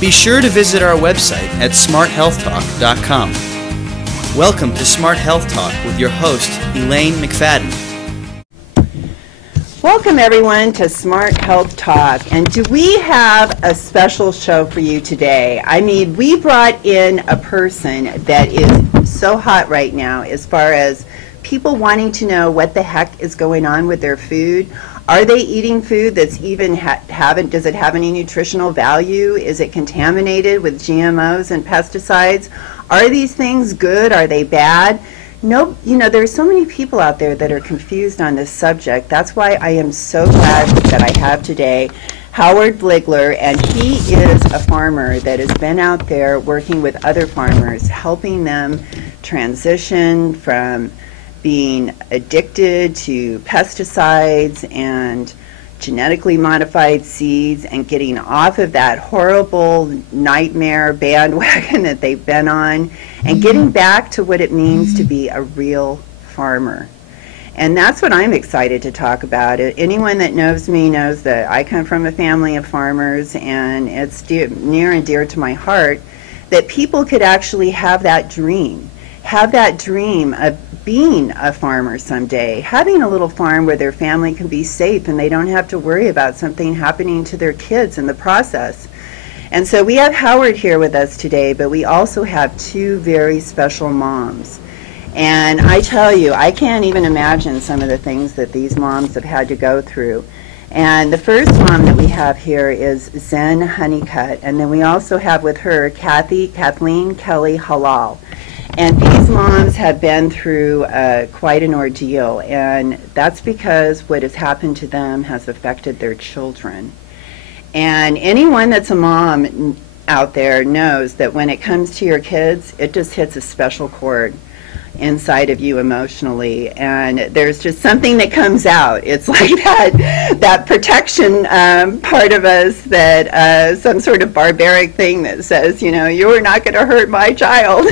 Be sure to visit our website at smarthealthtalk.com. Welcome to Smart Health Talk with your host, Elaine McFadden. Welcome everyone to Smart Health Talk, and do we have a special show for you today? I mean, we brought in a person that is so hot right now as far as people wanting to know what the heck is going on with their food. Are they eating food that's even does it have any nutritional value? Is it contaminated with GMOs and pesticides? Are these things good? Are they bad? No, there's so many people out there that are confused on this subject. That's why I am so glad that I have today Howard Vlieger, and he is a farmer that has been out there working with other farmers, helping them transition from being addicted to pesticides and genetically modified seeds and getting off of that horrible nightmare bandwagon that they've been on and getting back to what it means to be a real farmer. And that's what I'm excited to talk about. Anyone that knows me knows that I come from a family of farmers, and it's near and dear to my heart that people could actually have that dream of being a farmer someday, having a little farm where their family can be safe and they don't have to worry about something happening to their kids in the process. And so we have Howard here with us today, but we also have two very special moms. And I tell you, I can't even imagine some of the things that these moms have had to go through. And the first mom that we have here is Zen Honeycutt, and then we also have with her Kathleen Kelly Halal. And these moms have been through quite an ordeal, and that's because what has happened to them has affected their children. And anyone that's a mom out there knows that when it comes to your kids, it just hits a special chord inside of you emotionally, and there's just something that comes out. It's like that protection part of us, that some sort of barbaric thing that says, you are not going to hurt my child.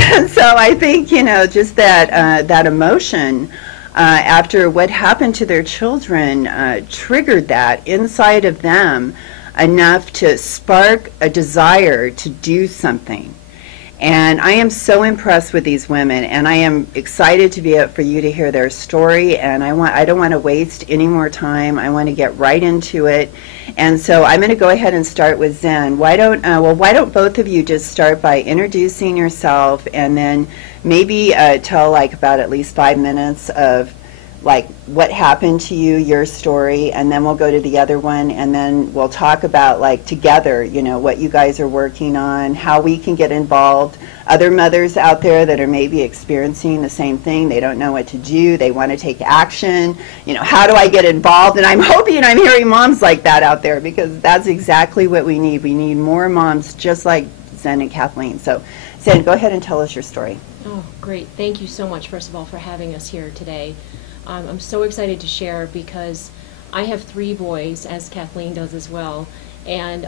And so I think, just that emotion after what happened to their children triggered that inside of them enough to spark a desire to do something. And I am so impressed with these women, and I am excited to be up for you to hear their story, and I don't want to waste any more time. I want to get right into it. And so I'm going to go ahead and start with Zen. Why don't both of you just start by introducing yourself, and then maybe tell about at least 5 minutes of what happened to you, your story, and then we'll go to the other one, and then we'll talk about together, what you guys are working on, how we can get involved. Other mothers out there that are maybe experiencing the same thing, they don't know what to do, they want to take action, how do I get involved? And I'm hoping I'm hearing moms like that out there, because that's exactly what we need. We need more moms just like Zen and Kathleen. So Zen, go ahead and tell us your story. Oh, great. Thank you so much, first of all, for having us here today. I'm so excited to share because I have 3 boys, as Kathleen does as well, and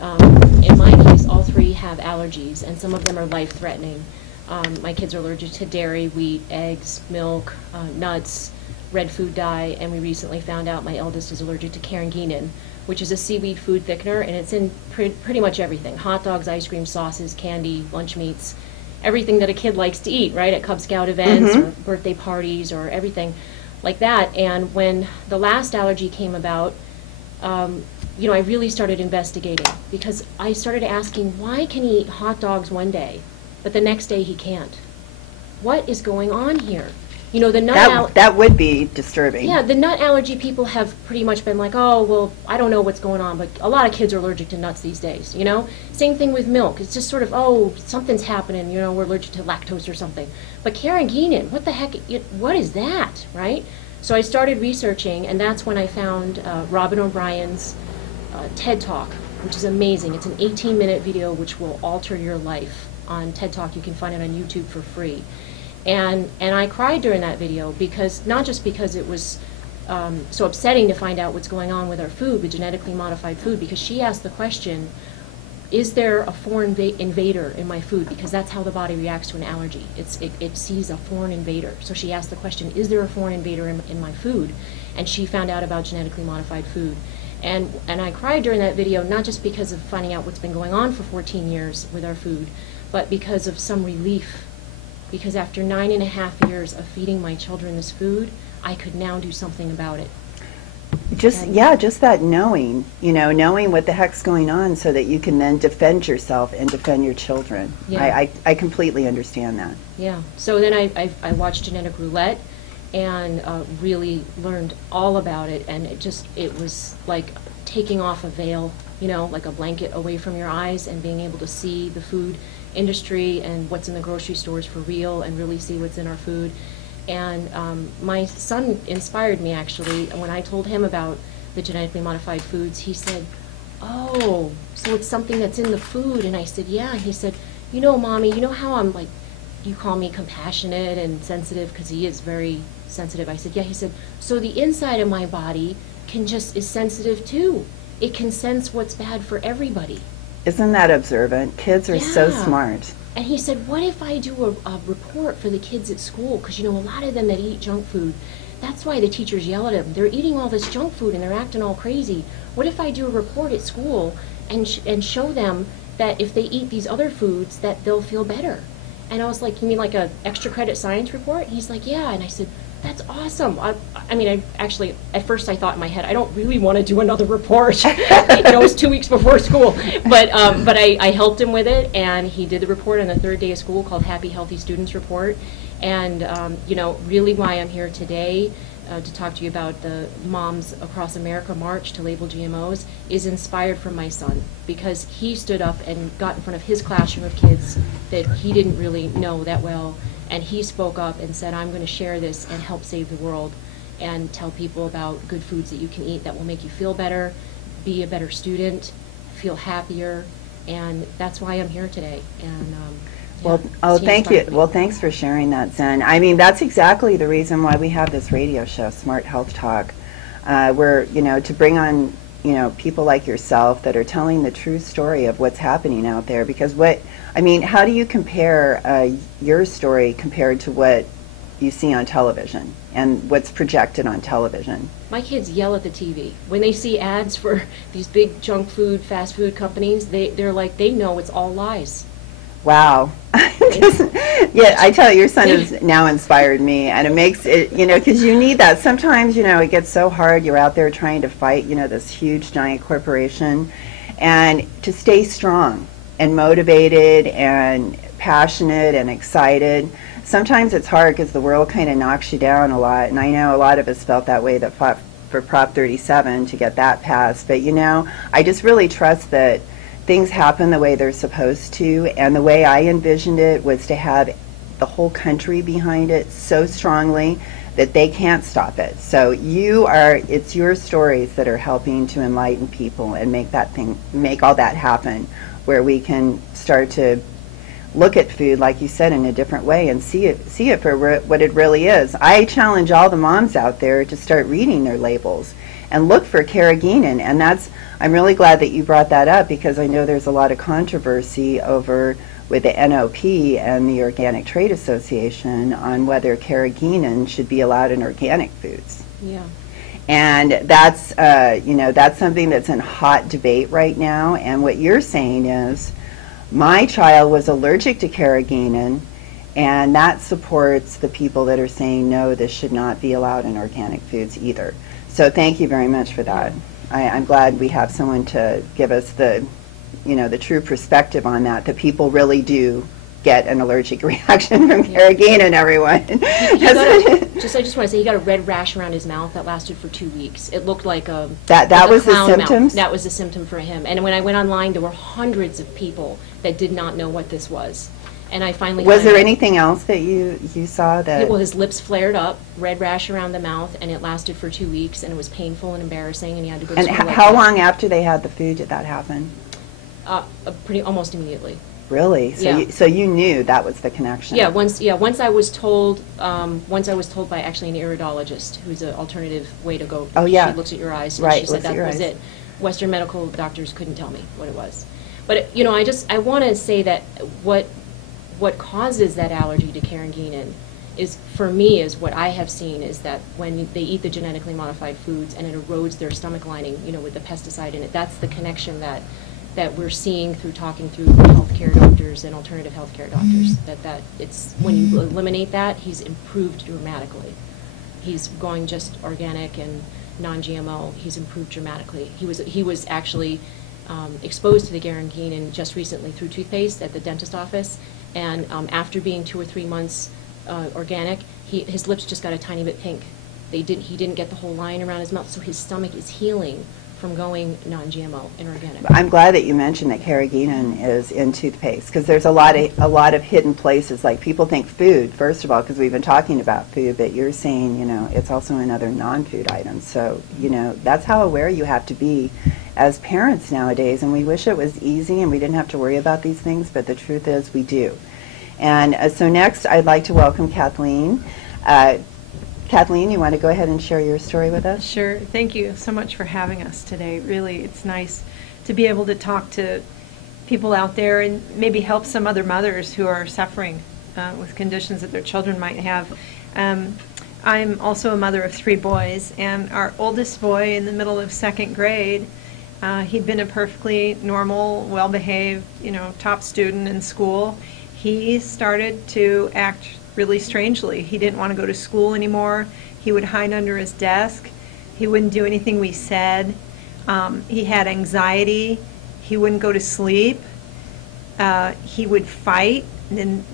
in my case, all 3 have allergies, and some of them are life-threatening. My kids are allergic to dairy, wheat, eggs, milk, nuts, red food dye, and we recently found out my eldest is allergic to carrageenan, which is a seaweed food thickener, and it's in pretty much everything: hot dogs, ice cream, sauces, candy, lunch meats, everything that a kid likes to eat, right, at Cub Scout events or birthday parties or everything like that. And when the last allergy came about, I really started investigating, because I started asking, why can he eat hot dogs one day, but the next day he can't? What is going on here? The nut that would be disturbing. Yeah, the nut allergy people have pretty much been like, oh, well, I don't know what's going on, but a lot of kids are allergic to nuts these days, Same thing with milk. It's just sort of, oh, something's happening, we're allergic to lactose or something. But carrageenan, what the heck, what is that, right? So I started researching, and that's when I found Robin O'Brien's TED Talk, which is amazing. It's an 18-minute video which will alter your life on TED Talk. You can find it on YouTube for free. And I cried during that video, because not just because it was so upsetting to find out what's going on with our food, with genetically modified food, because she asked the question, is there a foreign invader in my food? Because that's how the body reacts to an allergy. It sees a foreign invader. So she asked the question, is there a foreign invader in my food? And she found out about genetically modified food. And I cried during that video, not just because of finding out what's been going on for 14 years with our food, but because of some relief. Because after 9.5 years of feeding my children this food, I could now do something about it. Just that knowing, knowing what the heck's going on so that you can then defend yourself and defend your children. Yeah. I completely understand that. Yeah. So then I watched Genetic Roulette and really learned all about it, and it was like taking off a veil, like a blanket away from your eyes, and being able to see the food industry and what's in the grocery stores for real, and really see what's in our food. And my son inspired me, actually. When I told him about the genetically modified foods, he said, "Oh, so it's something that's in the food?" And I said, "Yeah." And he said, Mommy, you know how I'm like, you call me compassionate and sensitive, because he is very sensitive. I said, "Yeah." He said, "So the inside of my body is sensitive too. It can sense what's bad for everybody." Isn't that observant? Kids are so Yeah. smart. And he said, "What if I do a report for the kids at school? Because, a lot of them that eat junk food, that's why the teachers yell at them. They're eating all this junk food and they're acting all crazy. What if I do a report at school and show them that if they eat these other foods, that they'll feel better?" And I was like, "You mean like a extra credit science report?" He's like, "Yeah." And I said, "That's awesome." I actually, at first I thought in my head, I don't really want to do another report. It was 2 weeks before school. But I helped him with it, and he did the report on the third day of school, called Happy Healthy Students Report. And, really why I'm here today to talk to you about the Moms Across America March to Label GMOs is inspired from my son, because he stood up and got in front of his classroom of kids that he didn't really know that well. And he spoke up and said, "I'm going to share this and help save the world and tell people about good foods that you can eat that will make you feel better, be a better student, feel happier." And that's why I'm here today. And Thank you. Well, thanks for sharing that, Zen. I mean, that's exactly the reason why we have this radio show, Smart Health Talk. We're, to bring on, people like yourself that are telling the true story of what's happening out there. Because how do you compare your story compared to what you see on television and what's projected on television? My kids yell at the TV. When they see ads for these big junk food, fast food companies, they're like, they know it's all lies. Wow. Yeah, I tell you, your son has now inspired me, and it makes it, because you need that. Sometimes, it gets so hard. You're out there trying to fight, this huge, giant corporation, and to stay strong and motivated and passionate and excited. Sometimes it's hard because the world kind of knocks you down a lot, and I know a lot of us felt that way that fought for Prop 37 to get that passed. But, I just really trust that things happen the way they're supposed to, and the way I envisioned it was to have the whole country behind it so strongly that they can't stop it. So it's your stories that are helping to enlighten people and make all that happen, where we can start to look at food, like you said, in a different way and see it for what it really is. I challenge all the moms out there to start reading their labels and look for carrageenan, and I'm really glad that you brought that up, because I know there's a lot of controversy over with the NOP and the Organic Trade Association on whether carrageenan should be allowed in organic foods. Yeah. And that's something that's in hot debate right now. And what you're saying is, my child was allergic to carrageenan, and that supports the people that are saying, no, this should not be allowed in organic foods either. So thank you very much for that. I'm glad we have someone to give us the true perspective on that people really do get an allergic reaction from carrageenan, everyone. I just want to say, he got a red rash around his mouth that lasted for 2 weeks. It looked like that was the symptoms? That was the symptom for him. And when I went online, there were hundreds of people that did not know what this was. And I finally Was there anything else that you saw that? Well, his lips flared up, red rash around the mouth, and it lasted for 2 weeks, and it was painful and embarrassing, and he had to go to school. And how long after they had the food did that happen? Almost immediately. Really? So you knew that was the connection? Yeah. Once I was told by actually an iridologist, who's an alternative way to go. Oh yeah. She looks at your eyes. And right. She said that was it. Western medical doctors couldn't tell me what it was. But I want to say that what causes that allergy to carrageenan is, for me, is what I have seen is that when they eat the genetically modified foods and it erodes their stomach lining, you know, with the pesticide in it, that's the connection that we're seeing through talking through healthcare doctors and alternative healthcare doctors, that it's, when you eliminate that, he's improved dramatically. He's going just organic and non-GMO. He's improved dramatically. He was actually exposed to the Garangenin just recently through toothpaste at the dentist office, and after being 2 or 3 months organic, his lips just got a tiny bit pink. He didn't get the whole line around his mouth, so his stomach is healing from going non-GMO and organic. I'm glad that you mentioned that carrageenan is in toothpaste, because there's a lot of hidden places. Like, people think food, first of all, because we've been talking about food, but you're saying, you know, it's also in other non-food items. So, you know, that's how aware you have to be as parents nowadays, and we wish it was easy and we didn't have to worry about these things, but the truth is we do. And so next, I'd like to welcome Kathleen. Kathleen, you want to go ahead and share your story with us? Sure. Thank you so much for having us today. Really, it's nice to be able to talk to people out there and maybe help some other mothers who are suffering with conditions that their children might have. I'm also a mother of 3 boys, and our oldest boy, in the middle of 2nd grade, he'd been a perfectly normal, well-behaved, you know, top student in school. He started to act really strangely. He didn't want to go to school anymore. He would hide under his desk. He wouldn't do anything we said. He had anxiety. He wouldn't go to sleep. He would fight and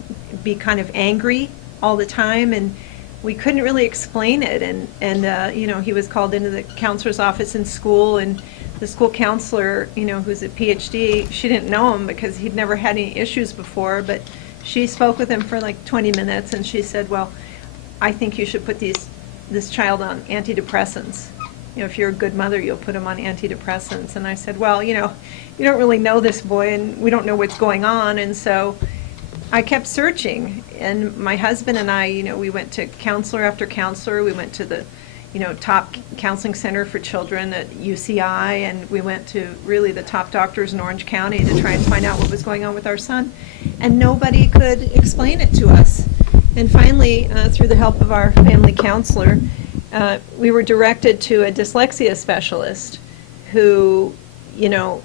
be kind of angry all the time, and we couldn't really explain it. And you know, he was called into the counselor's office in school, and the school counselor, you know, who's a PhD, she didn't know him because he'd never had any issues before, but she spoke with him for like 20 minutes, and she said, well, I think you should put this child on antidepressants. You know, if you're a good mother, you'll put him on antidepressants. And I said, well, you know, you don't really know this boy, and we don't know what's going on. And so I kept searching, and my husband and I, you know, we went to counselor after counselor. We went to the, you know, top counseling center for children at UCI, and we went to really the top doctors in Orange County to try and find out what was going on with our son. And nobody could explain it to us. And finally, through the help of our family counselor, we were directed to a dyslexia specialist who, you know,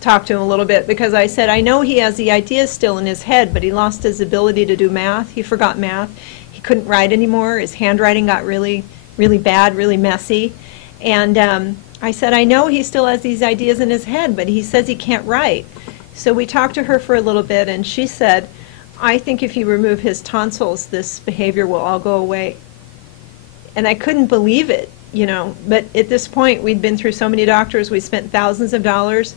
talked to him a little bit, because I said, I know he has the ideas still in his head, but he lost his ability to do math. He forgot math. He couldn't write anymore. His handwriting got really bad, really messy. And I said, I know he still has these ideas in his head, but he says he can't write. So we talked to her for a little bit, and she said, I think if you remove his tonsils, this behavior will all go away. And I couldn't believe it, you know, but at this point, we'd been through so many doctors, we spent thousands of dollars,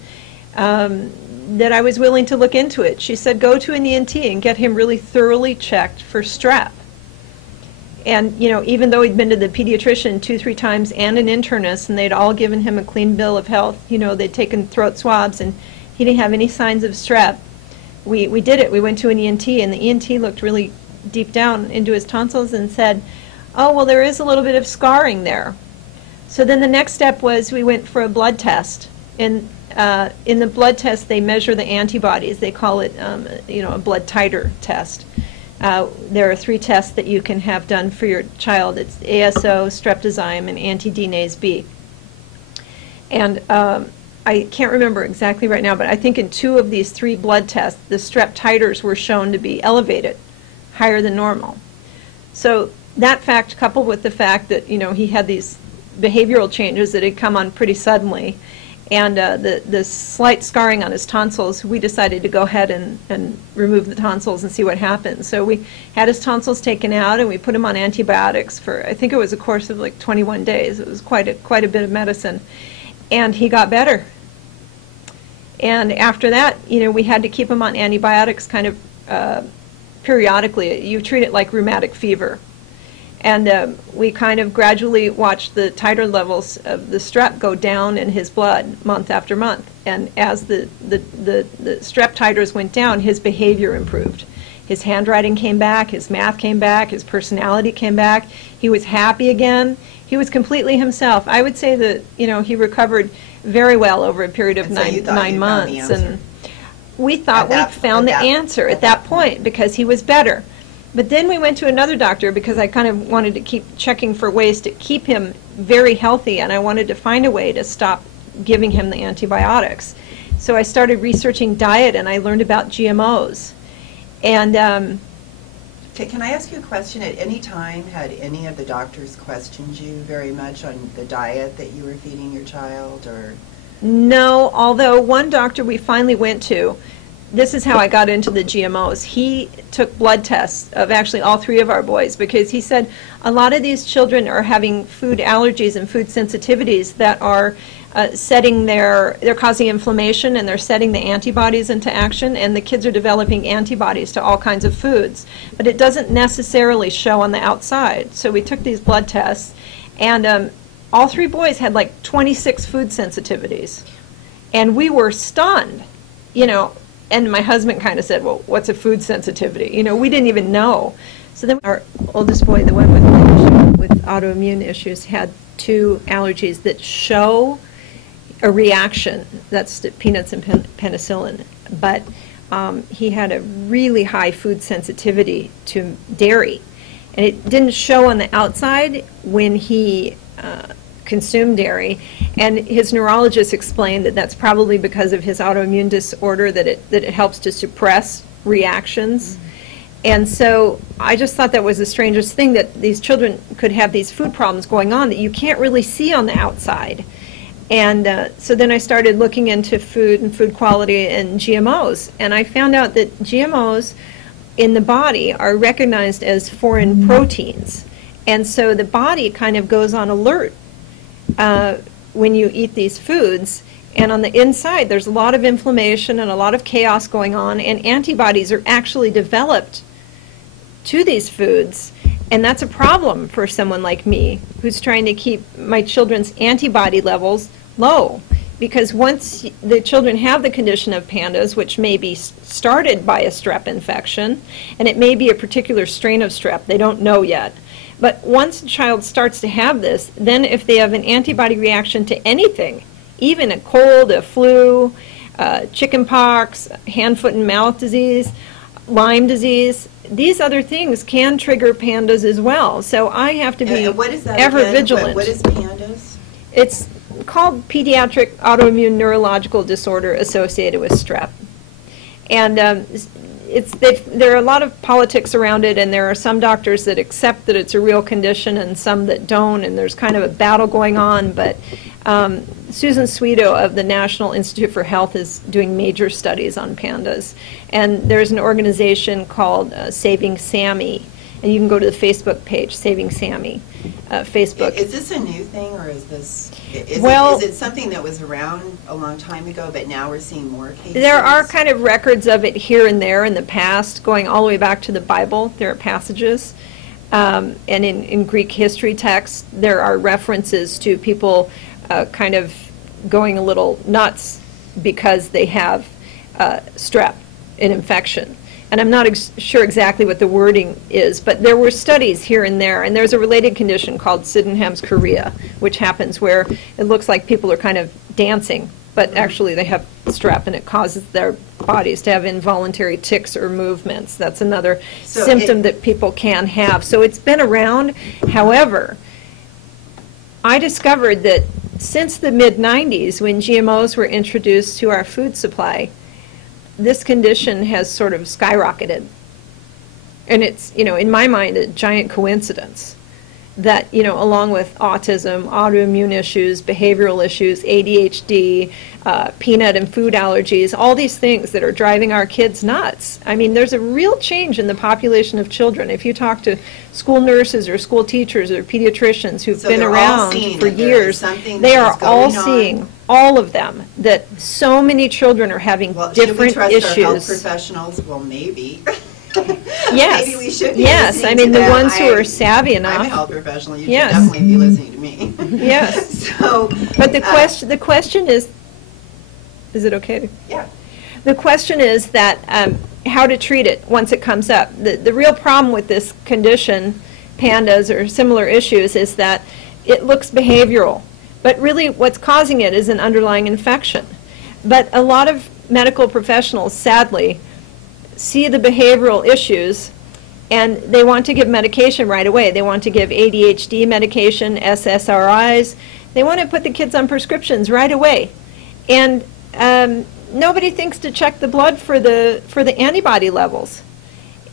that I was willing to look into it. She said, go to an ENT and get him really thoroughly checked for strep. And, you know, even though he'd been to the pediatrician 2-3 times and an internist, and they'd all given him a clean bill of health, you know, they'd taken throat swabs, and he didn't have any signs of strep. We did it. We went to an ENT, and the ENT looked really deep down into his tonsils and said, oh, well, there is a little bit of scarring there. So then the next step was we went for a blood test. And in the blood test, they measure the antibodies. They call it, you know, a blood titer test. There are 3 tests that you can have done for your child. It's ASO, streptozyme, and anti-DNase B. And I can't remember exactly right now, but I think in 2 of these 3 blood tests, the strep titers were shown to be elevated, higher than normal. So that fact, coupled with the fact that, you know, he had these behavioral changes that had come on pretty suddenly, and the slight scarring on his tonsils, we decided to go ahead and remove the tonsils and see what happened. So we had his tonsils taken out, and we put him on antibiotics for, I think it was a course of like 21 days. It was quite a bit of medicine. And he got better. And after that, you know, we had to keep him on antibiotics kind of periodically. You treat it like rheumatic fever. And we kind of gradually watched the titer levels of the strep go down in his blood month after month. And as the strep titers went down, his behavior improved. His handwriting came back, his math came back, his personality came back. He was happy again. He was completely himself. I would say that, you know, he recovered very well over a period of nine months. And we thought we'd found the answer at that point because he was better. But then we went to another doctor because I kind of wanted to keep checking for ways to keep him very healthy, and I wanted to find a way to stop giving him the antibiotics. So I started researching diet, and I learned about GMOs. And Can I ask you a question? At any time, had any of the doctors questioned you very much on the diet that you were feeding your child, or? no, although one doctor we finally went to, this is how I got into the GMOs. He took blood tests of actually all three of our boys because he said a lot of these children are having food allergies and food sensitivities that are they're causing inflammation, and they're setting the antibodies into action, and the kids are developing antibodies to all kinds of foods. But it doesn't necessarily show on the outside. So we took these blood tests, and all three boys had like 26 food sensitivities. And we were stunned, and my husband kind of said, well, what's a food sensitivity? We didn't even know. So then our oldest boy, the one with autoimmune issues, had 2 allergies that show a reaction. That's to peanuts and penicillin. But he had a really high food sensitivity to dairy. And it didn't show on the outside when he consumed dairy. And his neurologist explained that that's probably because of his autoimmune disorder, that it helps to suppress reactions. Mm-hmm. And so I just thought that was the strangest thing, that these children could have these food problems going on that you can't really see on the outside. And so then I started looking into food and food quality and GMOs, and I found out that GMOs in the body are recognized as foreign proteins. And so the body kind of goes on alert when you eat these foods. And on the inside, there's a lot of inflammation and a lot of chaos going on, and antibodies are actually developed to these foods. And that's a problem for someone like me, who's trying to keep my children's antibody levels low. Because once the children have the condition of PANDAS, which may be started by a strep infection, and it may be a particular strain of strep, they don't know yet. But once a child starts to have this, then if they have an antibody reaction to anything, even a cold, a flu, chicken pox, hand, foot, and mouth disease, Lyme disease, these other things can trigger PANDAS as well. So I have to be ever vigilant. What is PANDAS? It's called Pediatric Autoimmune Neurological Disorder Associated with Strep. And there are a lot of politics around it, and there are some doctors that accept that it's a real condition and some that don't, and there's kind of a battle going on. But Susan Sweeto of the National Institute for Health is doing major studies on PANDAS. And there's an organization called Saving Sammy, and you can go to the Facebook page, Saving Sammy, Facebook. Is this a new thing, or is this, is it something that was around a long time ago, but now we're seeing more cases? There are kind of records of it here and there in the past, going all the way back to the Bible. There are passages. And in Greek history texts, there are references to people kind of going a little nuts because they have strep, an infection. And I'm not sure exactly what the wording is, but there were studies here and there, and there's a related condition called Sydenham's chorea, which happens where it looks like people are kind of dancing, but actually they have strep, and it causes their bodies to have involuntary tics or movements. That's another symptom that people can have. So it's been around. However, I discovered that since the mid-90s, when GMOs were introduced to our food supply, this condition has sort of skyrocketed. And it's, in my mind, a giant coincidence that, along with autism, autoimmune issues, behavioral issues, ADHD, peanut and food allergies, all these things that are driving our kids nuts. I mean, there's a real change in the population of children. If you talk to school nurses or school teachers or pediatricians who've been around for years, they are all seeing, all of them, that so many children are having different issues. Should we trust our health professionals? Well, maybe. Yes. Maybe we should be yes, I mean, the ones who are savvy enough. I'm a health professional. You should definitely be listening to me. Yes. So, but the question is it okay? Yeah. The question is that how to treat it once it comes up. The real problem with this condition, PANDAS or similar issues, is that it looks behavioral. But really what's causing it is an underlying infection. But a lot of medical professionals, sadly, see the behavioral issues And they want to give medication right away. They want to give ADHD medication, SSRIs. They want to put the kids on prescriptions right away. And nobody thinks to check the blood for the antibody levels.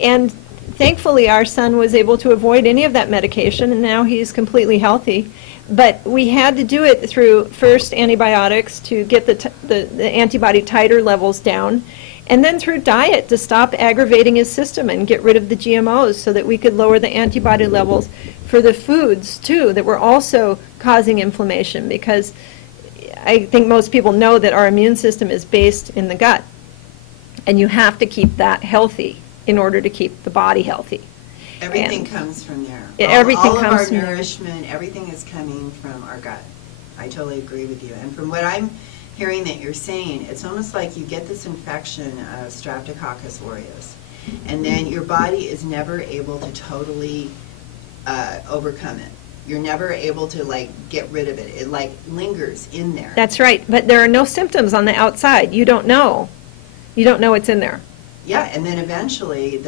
And thankfully, our son was able to avoid any of that medication, and now he's completely healthy. But we had to do it through first antibiotics to get the antibody titer levels down, and then through diet to stop aggravating his system and get rid of the GMOs so that we could lower the antibody levels for the foods, too, that were also causing inflammation, because I think most people know that our immune system is based in the gut, and you have to keep that healthy in order to keep the body healthy. Everything comes from there. Everything all comes of from our there. nourishment, everything is coming from our gut. I totally agree with you. And from what I'm hearing that you're saying, it's almost like you get this infection of Streptococcus aureus, and then your body is never able to totally overcome it. You're never able to, like, get rid of it. It, like, lingers in there. That's right, but there are no symptoms on the outside. You don't know. You don't know it's in there. Yeah, and then eventually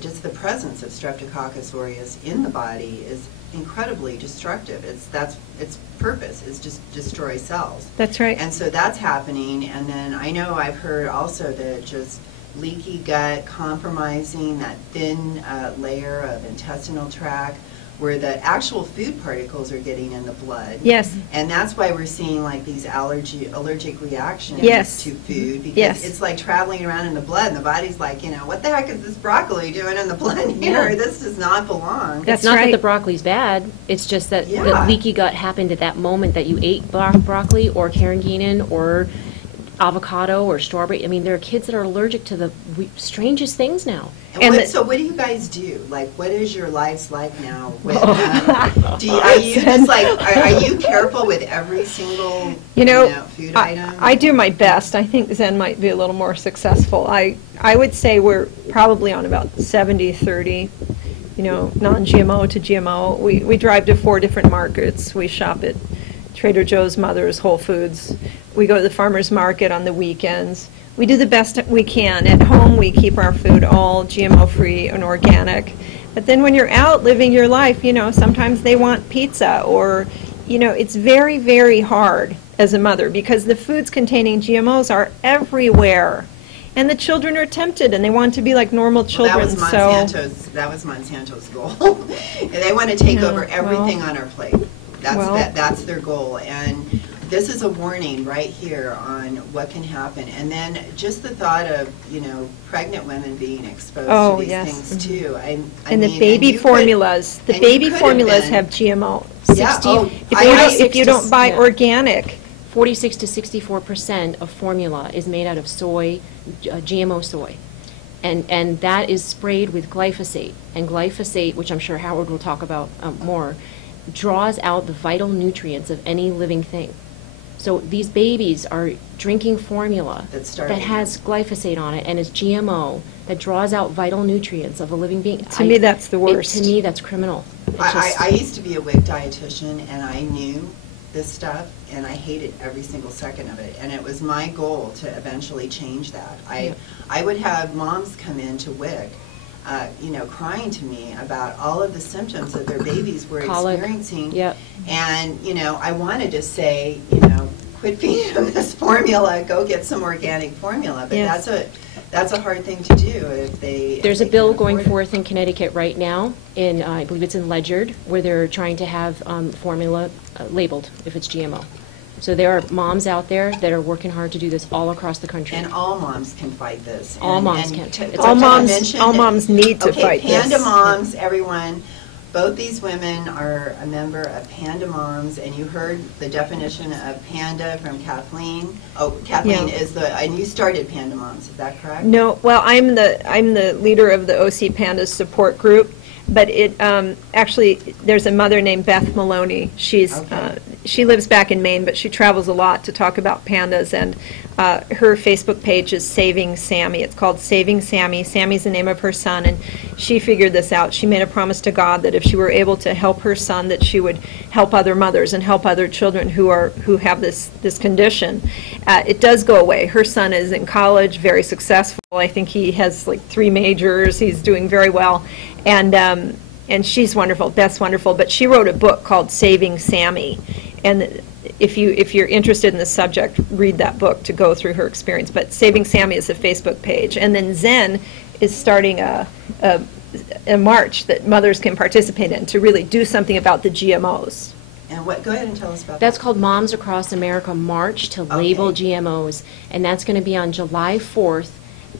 just the presence of Streptococcus aureus in the body is incredibly destructive. Its purpose is just destroy cells. That's right. And so that's happening, and then I know I've heard also that just leaky gut, compromising that thin layer of intestinal tract, where the actual food particles are getting in the blood. Yes. And that's why we're seeing like these allergic reactions Yes. to food, because Yes. it's like traveling around in the blood, and the body's like, what the heck is this broccoli doing in the blood here? Yeah. This does not belong. That's It's not right. that the broccoli's bad, it's just that Yeah. the leaky gut happened at that moment that you ate broccoli or carrageenan or avocado or strawberry. I mean, there are kids that are allergic to the strangest things now. So what do you guys do? Like, what is your lives like now? With, Oh. are you just like, are you careful with every single food item? I do my best. I think Zen might be a little more successful. I would say we're probably on about 70-30, non-GMO to GMO. We drive to 4 different markets. We shop at Trader Joe's, Mother's, Whole Foods. We go to the farmer's market on the weekends. We do the best we can. At home, we keep our food all GMO-free and organic. But then when you're out living your life, sometimes they want pizza, or, it's very, very hard as a mother, because the foods containing GMOs are everywhere. And the children are tempted, and they want to be like normal children. That was Monsanto's goal. They want to take over everything on our plate. That's their goal. And this is a warning right here on what can happen. And then just the thought of, pregnant women being exposed to these things too. The baby formulas. The baby formulas have GMO. If you don't buy organic. 46 to 64% of formula is made out of soy, GMO soy. And that is sprayed with glyphosate. And glyphosate, which I'm sure Howard will talk about more, draws out the vital nutrients of any living thing. So these babies are drinking formula that has glyphosate on it and is GMO, that draws out vital nutrients of a living being. To me, that's the worst. To me, that's criminal. I used to be a WIC dietitian, and I knew this stuff, and I hated every single second of it. And it was my goal to eventually change that. I would have moms come in to WIC, crying to me about all of the symptoms that their babies were experiencing. Yep. And, I wanted to say, quit feeding them this formula, go get some organic formula. But that's a hard thing to do if they... There's a bill going forth in Connecticut right now, I believe it's in Ledyard, where they're trying to have formula labeled if it's GMO. So there are moms out there that are working hard to do this all across the country. And all moms can fight this. All moms can. All moms need to fight this. Panda moms, everyone. Both these women are a member of Panda Moms, and you heard the definition of panda from Kathleen. Oh, Kathleen is and you started Panda Moms, is that correct? No, well, I'm the leader of the OC Pandas support group, but it actually there's a mother named Beth Maloney. She's she lives back in Maine, but she travels a lot to talk about pandas, and her Facebook page is Saving Sammy. It's called Saving Sammy. Sammy's the name of her son, and she figured this out. She made a promise to God that if she were able to help her son, that she would help other mothers and help other children who have this condition. It does go away. Her son is in college, very successful. I think he has like 3 majors. He's doing very well, and she's wonderful. Beth's wonderful. But she wrote a book called Saving Sammy, and if you're interested in the subject, read that book to go through her experience. But Saving Sammy is a Facebook page, and then Zen is starting a march that mothers can participate in to really do something about the GMOs. And go ahead and tell us about That's that. called Moms Across America March to Label GMOs, and that's going to be on July 4th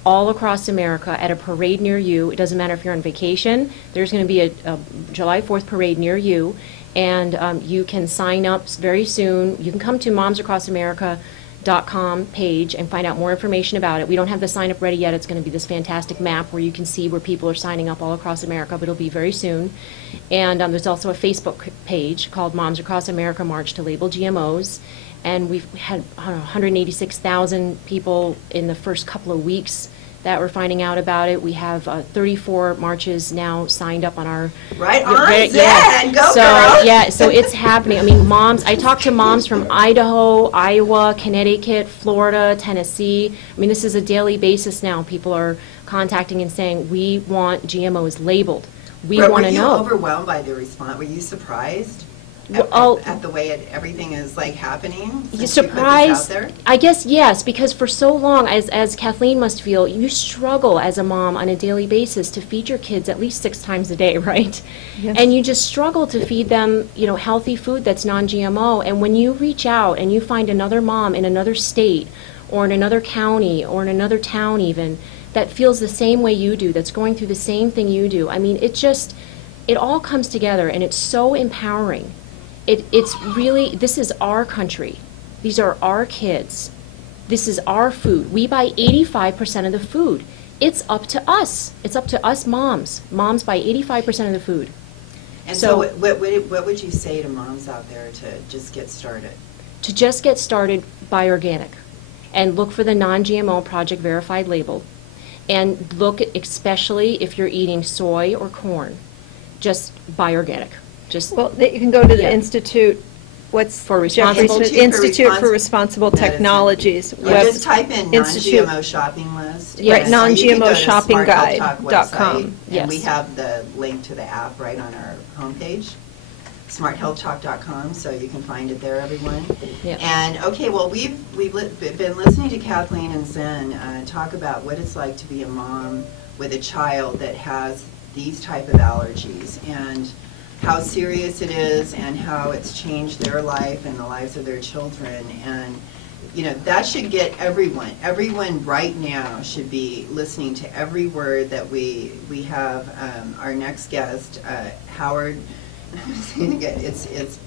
all across America at a parade near you. It doesn't matter if you're on vacation. There's going to be a July 4th parade near you, and you can sign up very soon. You can come to momsacrossamerica.com page and find out more information about it. We don't have the sign up ready yet. It's going to be this fantastic map where you can see where people are signing up all across America, but it'll be very soon. And there's also a Facebook page called Moms Across America March to Label GMOs. And we've had 186,000 people in the first couple of weeks that were finding out about it. We have 34 marches now signed up on our... Right on, yeah. Zen! Go, so, girl! Yeah, so it's happening. I mean, moms, I talk to moms from Idaho, Iowa, Connecticut, Florida, Tennessee. I mean, this is a daily basis now. People are contacting and saying, we want GMOs labeled. We want to know. Were you overwhelmed by the response? Were you surprised? At the way everything is like happening? You surprised? I guess yes, because for so long, as Kathleen must feel, you struggle as a mom on a daily basis to feed your kids at least 6 times a day, right? Yes. And you just struggle to feed them, healthy food that's non-GMO. And when you reach out and you find another mom in another state or in another county or in another town even that feels the same way you do, that's going through the same thing you do, I mean, it all comes together, and it's so empowering. It's really, this is our country. These are our kids. This is our food. We buy 85% of the food. It's up to us. It's up to us moms. Moms buy 85% of the food. And so what would you say to moms out there to just get started? To just get started, buy organic. And look for the non-GMO Project Verified label. And look, especially if you're eating soy or corn, just buy organic. Well, you can go to the Institute. What's for responsible Institute for Responsible Technologies. Just type in non-GMO shopping list. Right, non-GMOshoppingguide.com. Yes. And we have the link to the app right on our homepage, smarthealthtalk.com, so you can find it there, everyone. Yep. And okay, well, we've been listening to Kathleen and Zen talk about what it's like to be a mom with a child that has these type of allergies, and how serious it is and how it's changed their life and the lives of their children. And that should get everyone right now should be listening to every word that we have. Our next guest, Howard, it's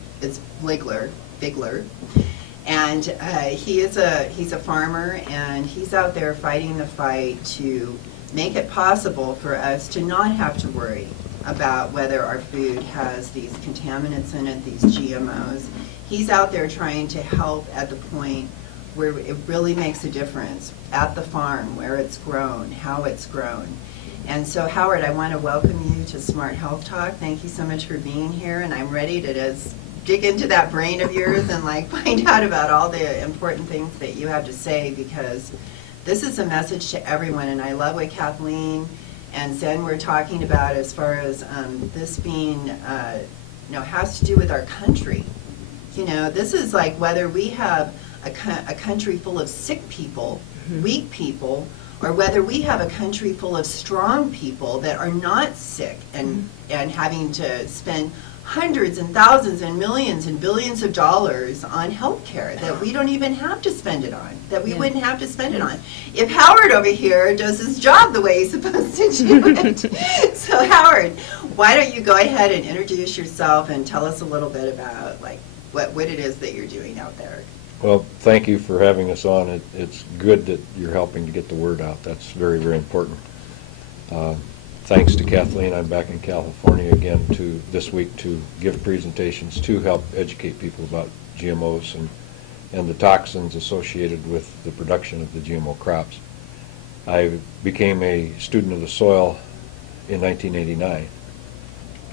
Vlieger, and he's a farmer, and he's out there fighting the fight to make it possible for us to not have to worry about whether our food has these contaminants in it, these GMOs. He's out there trying to help at the point where it really makes a difference, at the farm, where it's grown, how it's grown. And so, Howard, I want to welcome you to Smart Health Talk. Thank you so much for being here, and I'm ready to just dig into that brain of yours and find out about all the important things that you have to say, because this is a message to everyone. And I love what Kathleen and Zen were talking about as far as this being, has to do with our country. This is like whether we have a country full of sick people, weak people, or whether we have a country full of strong people that are not sick and having to spend hundreds and thousands and millions and billions of dollars on health care that we don't even have to spend it on, that we wouldn't have to spend it on. If Howard over here does his job the way he's supposed to do it. So Howard, why don't you go ahead and introduce yourself and tell us a little bit about what it is that you're doing out there. Well, thank you for having us on. It's good that you're helping to get the word out. That's very, very important. Thanks to Kathleen, I'm back in California again this week to give presentations to help educate people about GMOs and the toxins associated with the production of the GMO crops. I became a student of the soil in 1989,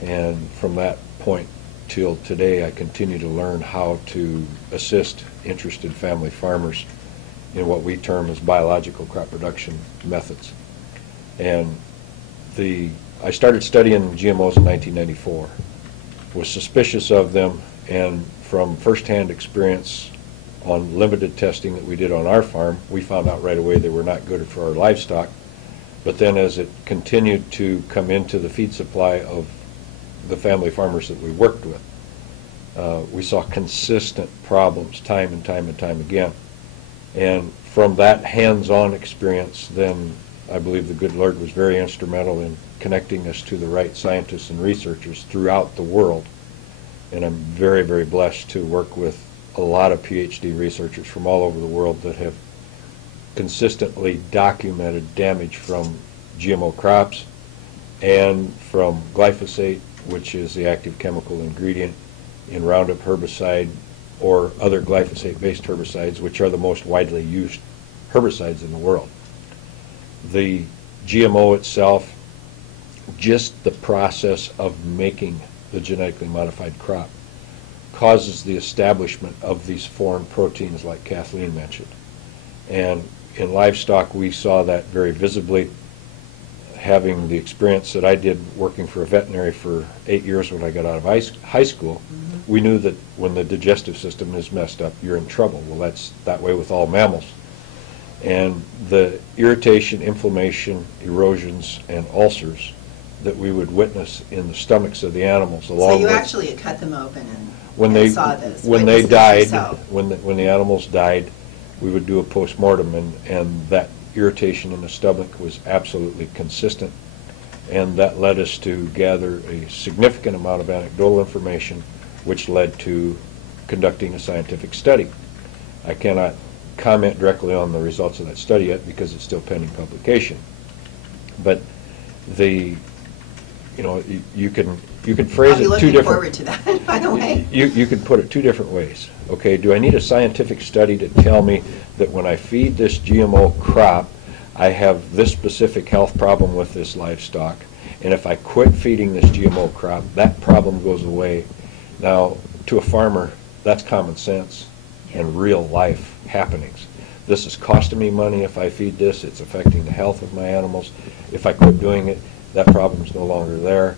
and from that point till today I continue to learn how to assist interested family farmers in what we term as biological crop production methods. And I started studying GMOs in 1994, was suspicious of them, and from firsthand experience on limited testing that we did on our farm, we found out right away they were not good for our livestock. But then as it continued to come into the feed supply of the family farmers that we worked with, we saw consistent problems time and time and time again. And from that hands-on experience, then I believe the good Lord was very instrumental in connecting us to the right scientists and researchers throughout the world. And I'm very, very blessed to work with a lot of PhD researchers from all over the world that have consistently documented damage from GMO crops and from glyphosate, which is the active chemical ingredient in Roundup herbicide or other glyphosate-based herbicides, which are the most widely used herbicides in the world. The GMO itself, just the process of making the genetically modified crop, causes the establishment of these foreign proteins like Kathleen mentioned. And in livestock we saw that very visibly. Having the experience that I did working for a veterinary for 8 years when I got out of high school, we knew that when the digestive system is messed up, you're in trouble. Well, that's that way with all mammals. And the irritation, inflammation, erosions, and ulcers that we would witness in the stomachs of the animals, along So you with actually cut them open when and they saw this. when they witnessed it died, yourself. when the animals died, we would do a post-mortem, and that irritation in the stomach was absolutely consistent, and that led us to gather a significant amount of anecdotal information, which led to conducting a scientific study. I cannot comment directly on the results of that study yet because it's still pending publication, but you can phrase I'll be it two looking different. forward to that, by the way. You can put it two different ways. Okay, do I need a scientific study to tell me that when I feed this GMO crop, I have this specific health problem with this livestock, and if I quit feeding this GMO crop, that problem goes away? Now, to a farmer, that's common sense and real life happenings. This is costing me money if I feed this. It's affecting the health of my animals. If I quit doing it, that problem's no longer there.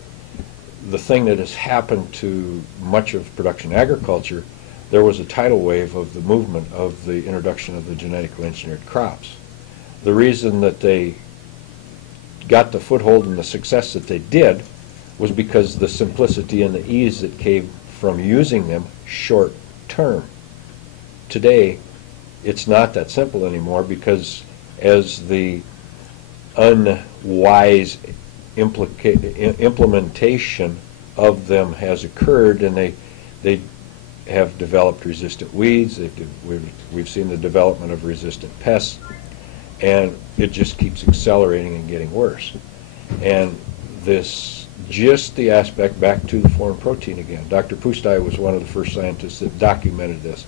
The thing that has happened to much of production agriculture, there was a tidal wave of the movement of the introduction of the genetically engineered crops. The reason that they got the foothold and the success that they did was because the simplicity and the ease that came from using them short term. Today, it's not that simple anymore, because as the unwise implementation of them has occurred, and they have developed resistant weeds, we've seen the development of resistant pests, and it just keeps accelerating and getting worse. And just the aspect, back to the foreign protein again. Dr. Pustai was one of the first scientists that documented this,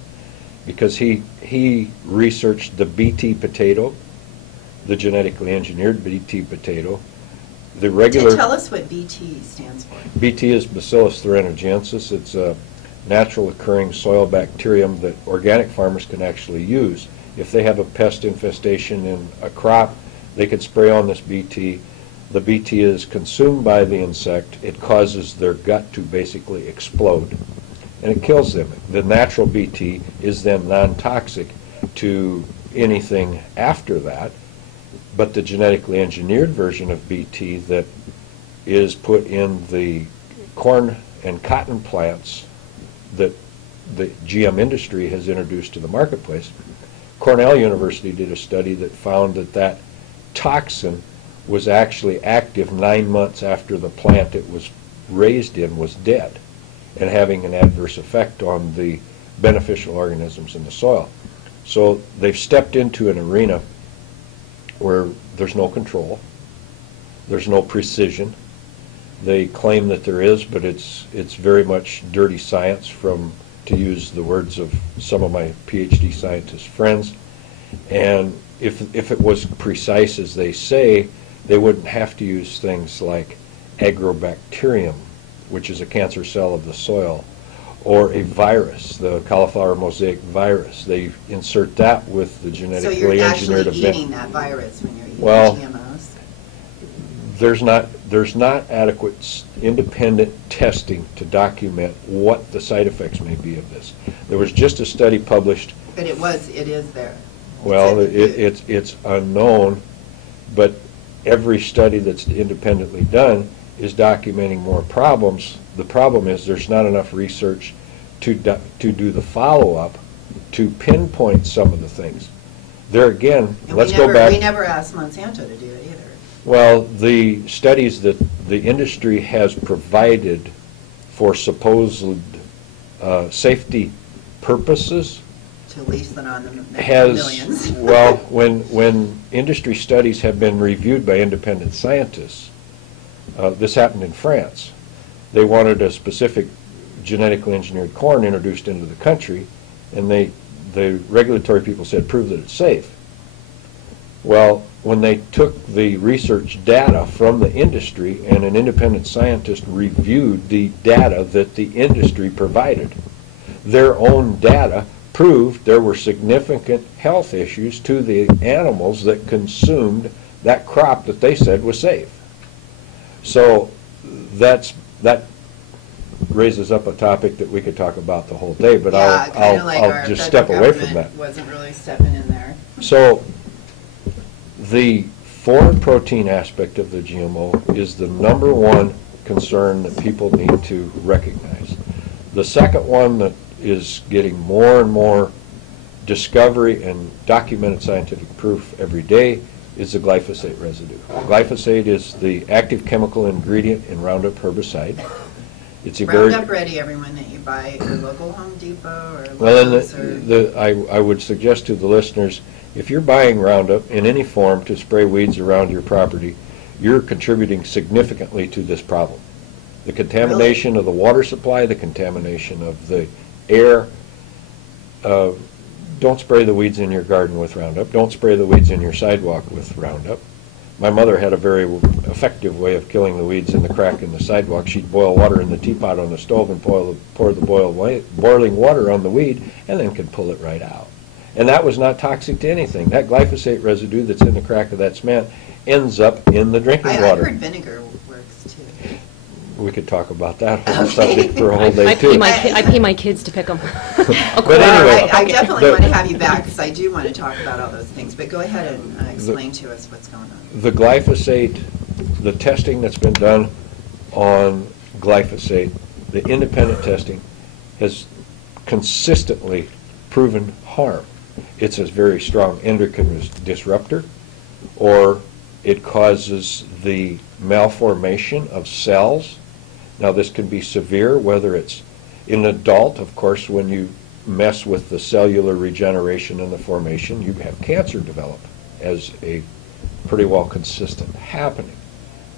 because he researched the BT potato, the genetically engineered BT potato, the regular... Tell us what BT stands for. BT is Bacillus thuringiensis. It's a natural occurring soil bacterium that organic farmers can actually use. If they have a pest infestation in a crop, they can spray on this BT. The BT is consumed by the insect. It causes their gut to basically explode, and it kills them. The natural BT is then non-toxic to anything after that, but the genetically engineered version of BT that is put in the corn and cotton plants that the GM industry has introduced to the marketplace, Cornell University did a study that found that that toxin was actually active 9 months after the plant it was raised in was dead, and having an adverse effect on the beneficial organisms in the soil. So they've stepped into an arena where there's no control, there's no precision. They claim that there is, but it's very much dirty science from to use the words of some of my PhD scientist friends. And if it was precise as they say, they wouldn't have to use things like agrobacterium, which is a cancer cell of the soil, or a virus, the cauliflower mosaic virus. They insert that with the So genetically you're engineered actually eating that virus when you're eating GMOs? There's not adequate independent testing to document what the side effects may be of this. There was just a study published. But it is there. Well, it's unknown, but every study that's independently done is documenting more problems. The problem is there's not enough research to do the follow-up to pinpoint some of the things. There again, And let's go back. We never asked Monsanto to do it either. Well, the studies that the industry has provided for supposed safety purposes To lease them on the has, millions. well, when industry studies have been reviewed by independent scientists, this happened in France. They wanted a specific genetically engineered corn introduced into the country, and the regulatory people said, prove that it's safe. Well, when they took the research data from the industry and an independent scientist reviewed the data that the industry provided, their own data proved there were significant health issues to the animals that consumed that crop that they said was safe. So that raises up a topic that we could talk about the whole day, but I'll just step away from that. Wasn't really stepping in there. So the foreign protein aspect of the GMO is the number one concern that people need to recognize. The second one that is getting more and more discovery and documented scientific proof every day is the glyphosate residue. Glyphosate is the active chemical ingredient in Roundup herbicide. It's a Roundup Ready, everyone, that you buy at your local Home Depot or well, Lowe's I would suggest to the listeners, if you're buying Roundup in any form to spray weeds around your property, you're contributing significantly to this problem. The contamination of the water supply, the contamination of the air. Don't spray the weeds in your garden with Roundup. Don't spray the weeds in your sidewalk with Roundup. My mother had a very effective way of killing the weeds in the crack in the sidewalk. She'd boil water in the teapot on the stove and pour the boiling water on the weed and then could pull it right out. And that was not toxic to anything. That glyphosate residue that's in the crack of that cement ends up in the drinking water. I heard vinegar works too. We could talk about that whole subject for a whole day too. I pay my kids to pick them. But anyway, I definitely want to have you back because I do want to talk about all those things. But go ahead and explain to us what's going on. The glyphosate, the testing that's been done on glyphosate, the independent testing, has consistently proven harm. It's a very strong endocrine disruptor, or it causes the malformation of cells. Now this can be severe, whether it's in an adult, of course, when you mess with the cellular regeneration and the formation, you have cancer develop as a pretty well consistent happening.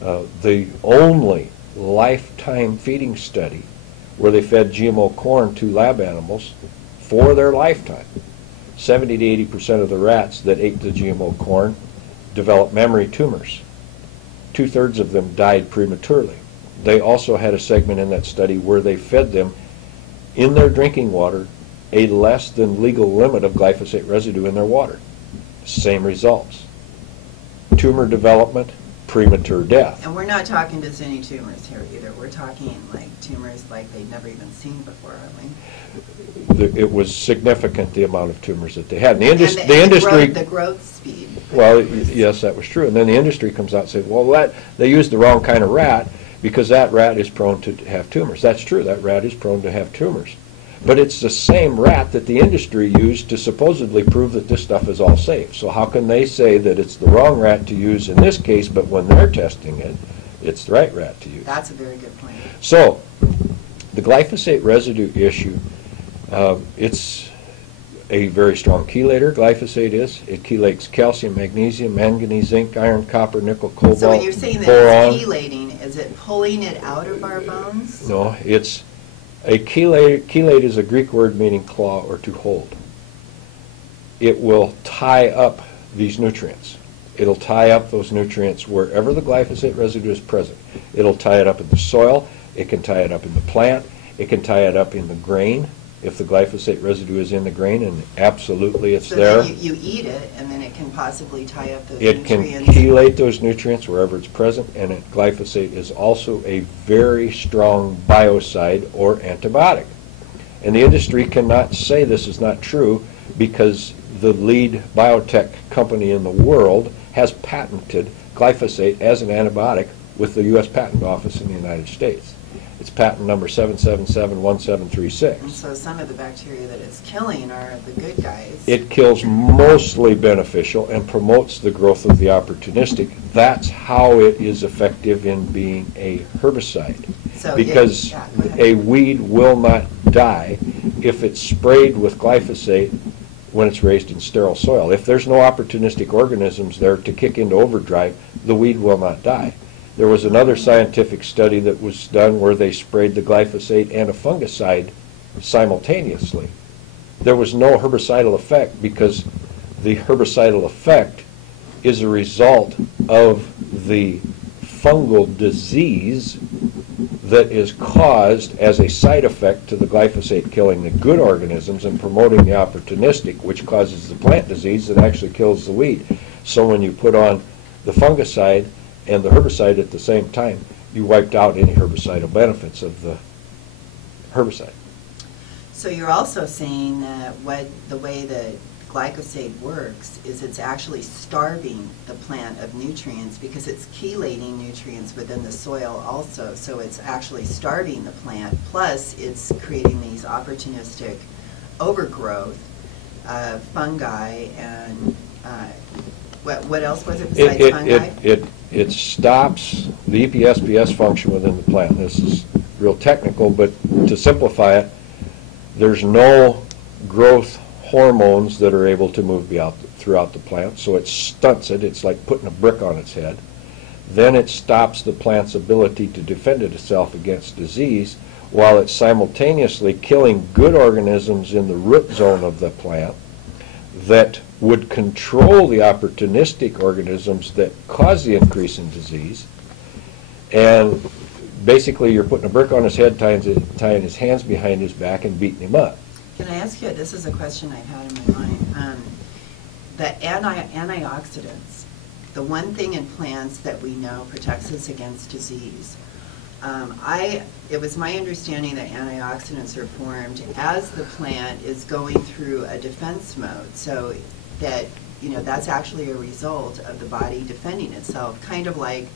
The only lifetime feeding study where they fed GMO corn to lab animals for their lifetime, 70 to 80% of the rats that ate the GMO corn developed memory tumors. 2/3 of them died prematurely. They also had a segment in that study where they fed them in their drinking water a less than legal limit of glyphosate residue in their water. Same results. Tumor development, premature death. And we're not talking just any tumors here either. We're talking like tumors like they'd never even seen before, aren't we? It was significant, the amount of tumors that they had. And the industry, the growth speed. Well, yes, that was true. And then the industry comes out and says, well, they used the wrong kind of rat because that rat is prone to have tumors. That's true. That rat is prone to have tumors. But it's the same rat that the industry used to supposedly prove that this stuff is all safe. So how can they say that it's the wrong rat to use in this case, but when they're testing it, it's the right rat to use? That's a very good point. So the glyphosate residue issue, it's a very strong chelator, glyphosate is. It chelates calcium, magnesium, manganese, zinc, iron, copper, nickel, cobalt, So when you're saying that boron. it's chelating, is it pulling it out of our bones? No, it's A chelate is a Greek word meaning claw or to hold. It will tie up these nutrients. It'll tie up those nutrients wherever the glyphosate residue is present. It'll tie it up in the soil. It can tie it up in the plant. It can tie it up in the grain if the glyphosate residue is in the grain, and absolutely it's So there. then you eat it, and then it can possibly tie up those It can nutrients. chelate those nutrients wherever it's present, and glyphosate is also a very strong biocide or antibiotic. And the industry cannot say this is not true because the lead biotech company in the world has patented glyphosate as an antibiotic with the U.S. Patent Office in the United States. It's patent number And 7771736. so some of the bacteria that it's killing are the good guys. It kills mostly beneficial and promotes the growth of the opportunistic. That's how it is effective in being a herbicide. So Because yeah, go ahead. a weed will not die if it's sprayed with glyphosate when it's raised in sterile soil. If there's no opportunistic organisms there to kick into overdrive, the weed will not die. There was another scientific study that was done where they sprayed the glyphosate and a fungicide simultaneously. There was no herbicidal effect because the herbicidal effect is a result of the fungal disease that is caused as a side effect to the glyphosate killing the good organisms and promoting the opportunistic, which causes the plant disease that actually kills the weed. So when you put on the fungicide and the herbicide at the same time, you wiped out any herbicidal benefits of the herbicide. So you're also saying that the way that glyphosate works is it's actually starving the plant of nutrients because it's chelating nutrients within the soil also. So it's actually starving the plant, plus it's creating these opportunistic overgrowth of fungi and what else was it besides fungi? It stops the EPSPS function within the plant. This is real technical, but to simplify it, there's no growth hormones that are able to move throughout the plant, so it stunts it. It's like putting a brick on its head. Then it stops the plant's ability to defend itself against disease while it's simultaneously killing good organisms in the root zone of the plant that would control the opportunistic organisms that cause the increase in disease. And basically you're putting a brick on his head, tying his hands behind his back and beating him up. Can I ask you, this is a question I've had in my mind. The antioxidants, the one thing in plants that we know protects us against disease. It was my understanding that antioxidants are formed as the plant is going through a defense mode, so that, that's actually a result of the body defending itself, kind of like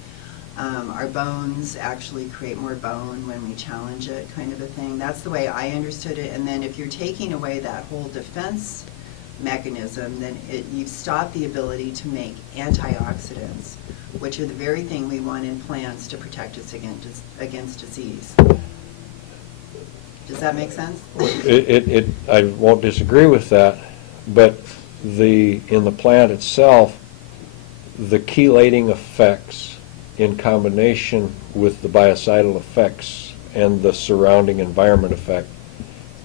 our bones actually create more bone when we challenge it, kind of a thing. That's the way I understood it. And then if you're taking away that whole defense mechanism, then you've stopped the ability to make antioxidants, which are the very thing we want in plants to protect us against disease. Does that make sense? I won't disagree with that, but in the plant itself, the chelating effects in combination with the biocidal effects and the surrounding environment effect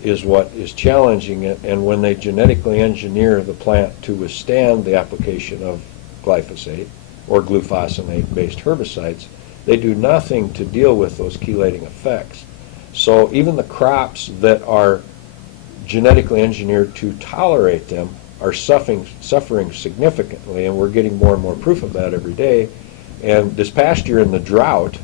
is what is challenging it. And when they genetically engineer the plant to withstand the application of glyphosate or glufosinate-based herbicides, they do nothing to deal with those chelating effects. So even the crops that are genetically engineered to tolerate them are suffering significantly, and we're getting more and more proof of that every day. And this past year in the drought,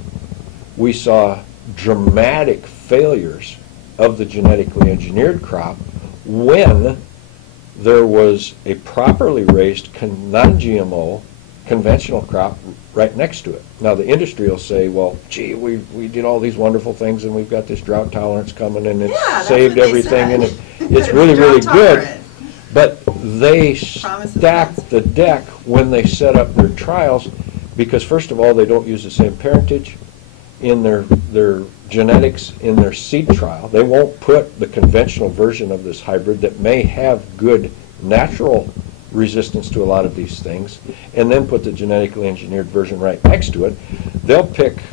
we saw dramatic failures of the genetically engineered crop when there was a properly raised non-GMO conventional crop right next to it. Now the industry will say, well, gee, we did all these wonderful things and we've got this drought tolerance coming and it saved everything and it's really, really good. But they stacked the deck when they set up their trials because, first of all, they don't use the same parentage in their genetics in their seed trial. They won't put the conventional version of this hybrid that may have good natural resistance to a lot of these things and then put the genetically engineered version right next to it. They'll pick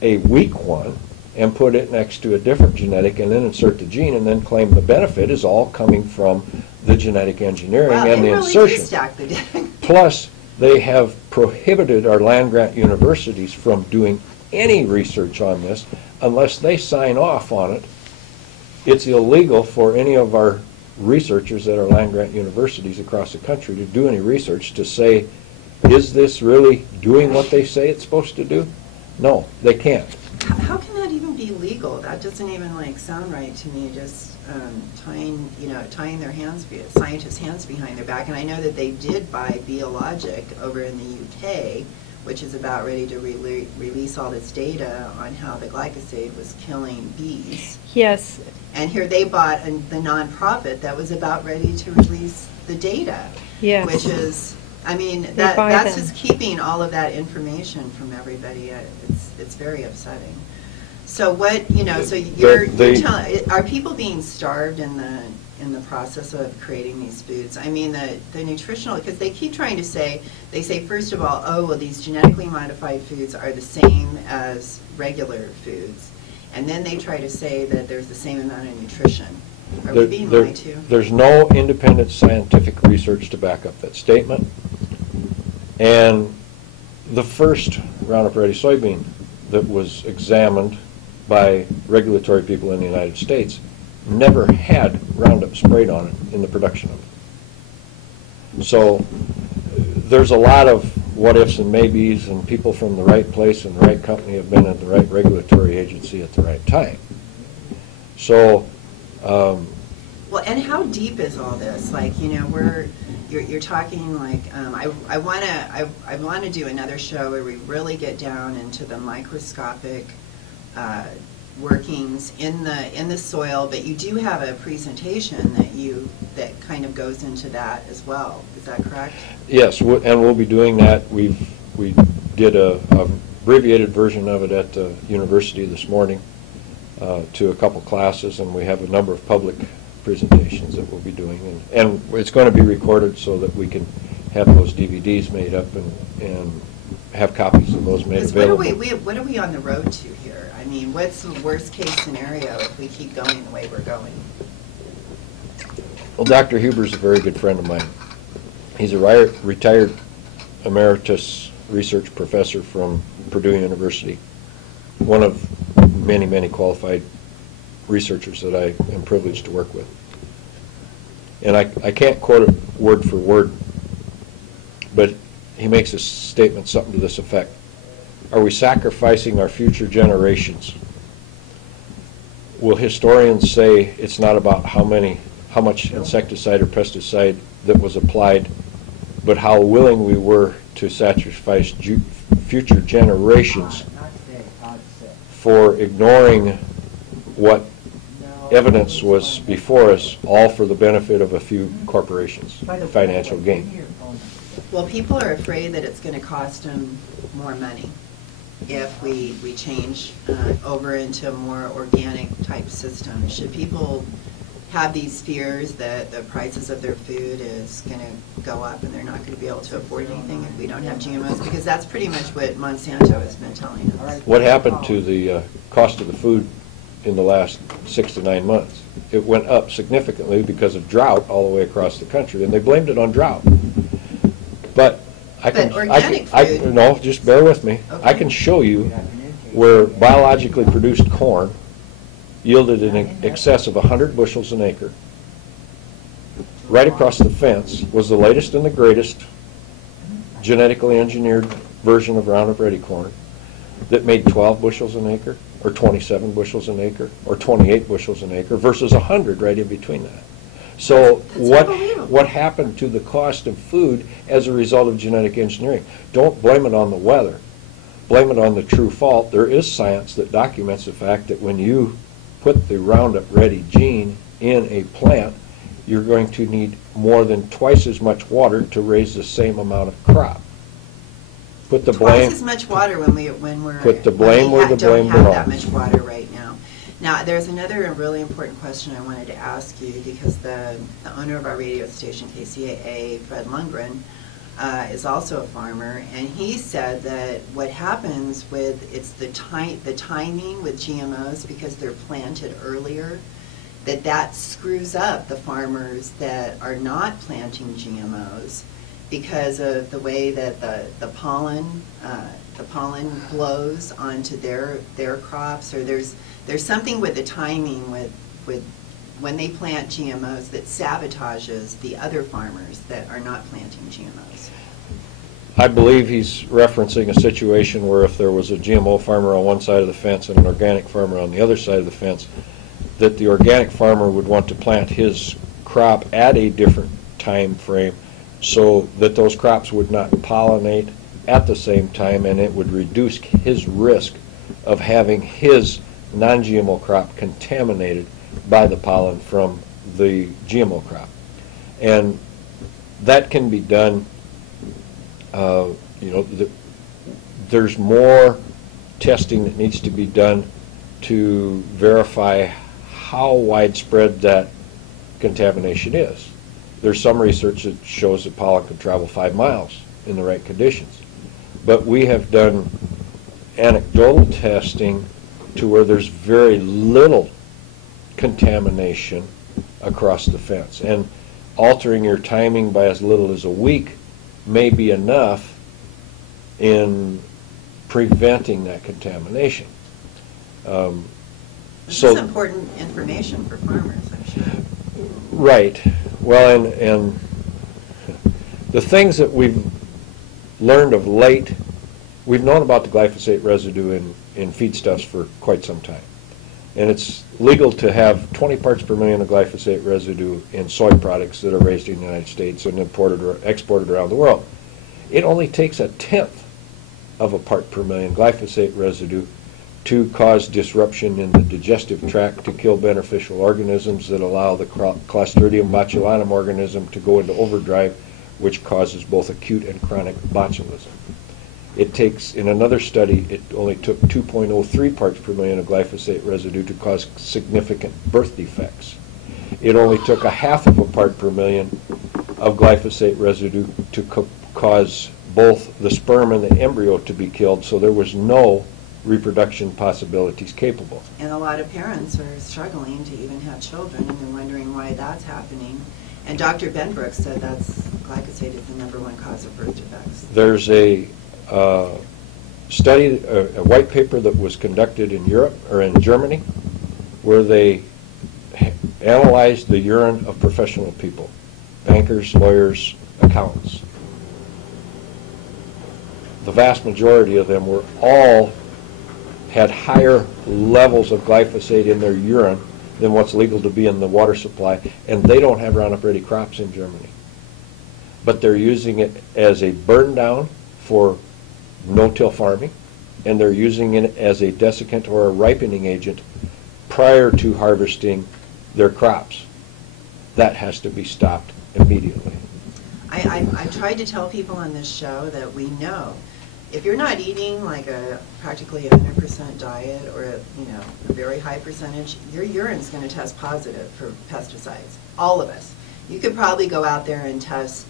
a weak one and put it next to a different genetic and then insert the gene and then claim the benefit is all coming from the genetic engineering and the insertion. Stack the deck. Plus, they have prohibited our land-grant universities from doing any research on this unless they sign off on it. It's illegal for any of our researchers at our land-grant universities across the country to do any research to say, is this really doing what they say it's supposed to do? No, they can't. How can that even be legal? That doesn't even sound right to me. Just tying their scientists' hands behind their back. And I know that they did buy Biologic over in the UK, which is about ready to release all this data on how the glyphosate was killing bees. Yes. And here they bought the nonprofit that was about ready to release the data. Yes. Which is, that's just keeping all of that information from everybody. It's very upsetting. So what, so you're telling, are people being starved in the process of creating these foods? I mean, the nutritional, because they keep trying to say, they say, first of all, oh, well, these genetically modified foods are the same as regular foods. And then they try to say that there's the same amount of nutrition. Are we being lied to? There's no independent scientific research to back up that statement. And the first Roundup Ready soybean that was examined by regulatory people in the United States never had Roundup sprayed on it in the production of it. So there's a lot of what ifs and maybes, and people from the right place and the right company have been at the right regulatory agency at the right time. So well, and how deep is all this? You're talking I want to do another show where we really get down into the microscopic workings in the soil, but you do have a presentation that kind of goes into that as well. Is that correct? yes, and we'll be doing that. We did a abbreviated version of it at the university this morning to a couple classes, and we have a number of public presentations that we'll be doing, and it's going to be recorded so that we can have those DVDs made up and have copies of those made available. What are we on the road to here? I mean, what's the worst case scenario if we keep going the way we're going? Well, Dr. Huber's a very good friend of mine. He's a retired emeritus research professor from Purdue University, one of many, many qualified researchers that I am privileged to work with. And I can't quote it word for word, but he makes a statement, something to this effect. Are we sacrificing our future generations? Will historians say it's not about how much insecticide or pesticide that was applied, but how willing we were to sacrifice future generations for ignoring what evidence was before us, all for the benefit of a few corporations, financial gain? Well, people are afraid that it's going to cost them more money if we change over into a more organic type system. Should people have these fears that the prices of their food is going to go up and they're not going to be able to afford anything if we don't have GMOs? Because that's pretty much what Monsanto has been telling us. What happened to the cost of the food in the last 6 to 9 months? It went up significantly because of drought all the way across the country, and they blamed it on drought. But no, just bear with me. Okay. I can show you where biologically produced corn yielded in excess of 100 bushels an acre. Right across the fence was the latest and the greatest genetically engineered version of Roundup Ready corn that made 12 bushels an acre, or 27 bushels an acre, or 28 bushels an acre, versus 100 right in between that. So what happened to the cost of food as a result of genetic engineering? Don't blame it on the weather. Blame it on the true fault. There is science that documents the fact that when you put the Roundup Ready gene in a plant, you're going to need more than twice as much water to raise the same amount of crop. Put the blame. Twice as much water when we're put the blame where the blame belongs. Don't have that much water right now. Now, there's another really important question I wanted to ask you, because the owner of our radio station, KCAA, Fred Lundgren, is also a farmer, and he said that what happens with the timing with GMOs, because they're planted earlier, that screws up the farmers that are not planting GMOs because of the way that the pollen blows onto their crops, or there's something with the timing with when they plant GMOs that sabotages the other farmers that are not planting GMOs. I believe he's referencing a situation where if there was a GMO farmer on one side of the fence and an organic farmer on the other side of the fence, that the organic farmer would want to plant his crop at a different time frame so that those crops would not pollinate at the same time, and it would reduce his risk of having his non-GMO crop contaminated by the pollen from the GMO crop. And that can be done, there's more testing that needs to be done to verify how widespread that contamination is. There's some research that shows that pollen can travel 5 miles in the right conditions. But we have done anecdotal testing to where there's very little contamination across the fence. And altering your timing by as little as a week may be enough in preventing that contamination. This is important information for farmers, I'm sure. Right. Well, and the things that we've learned of late, we've known about the glyphosate residue in feedstuffs for quite some time. And it's legal to have 20 parts per million of glyphosate residue in soy products that are raised in the United States and imported or exported around the world. It only takes 1/10 of a part per million glyphosate residue to cause disruption in the digestive tract, to kill beneficial organisms that allow the Clostridium botulinum organism to go into overdrive, which causes both acute and chronic botulism. It takes, in another study, it only took 2.03 parts per million of glyphosate residue to cause significant birth defects. It only took 1/2 of a part per million of glyphosate residue to cause both the sperm and the embryo to be killed, so there was no reproduction possibilities capable. And a lot of parents are struggling to even have children, and they're wondering why that's happening. And Dr. Ben Brooks said glyphosate is the #1 cause of birth defects. There's a study, a white paper that was conducted in Europe, or in Germany, where they analyzed the urine of professional people, bankers, lawyers, accountants. The vast majority of them were all had higher levels of glyphosate in their urine than what's legal to be in the water supply, and they don't have Roundup Ready crops in Germany. But they're using it as a burn down for no-till farming, and they're using it as a desiccant or a ripening agent prior to harvesting their crops. That has to be stopped immediately. I tried to tell people on this show that we know if you're not eating like practically 100% diet, or a very high percentage, your urine's going to test positive for pesticides. All of us. You could probably go out there and test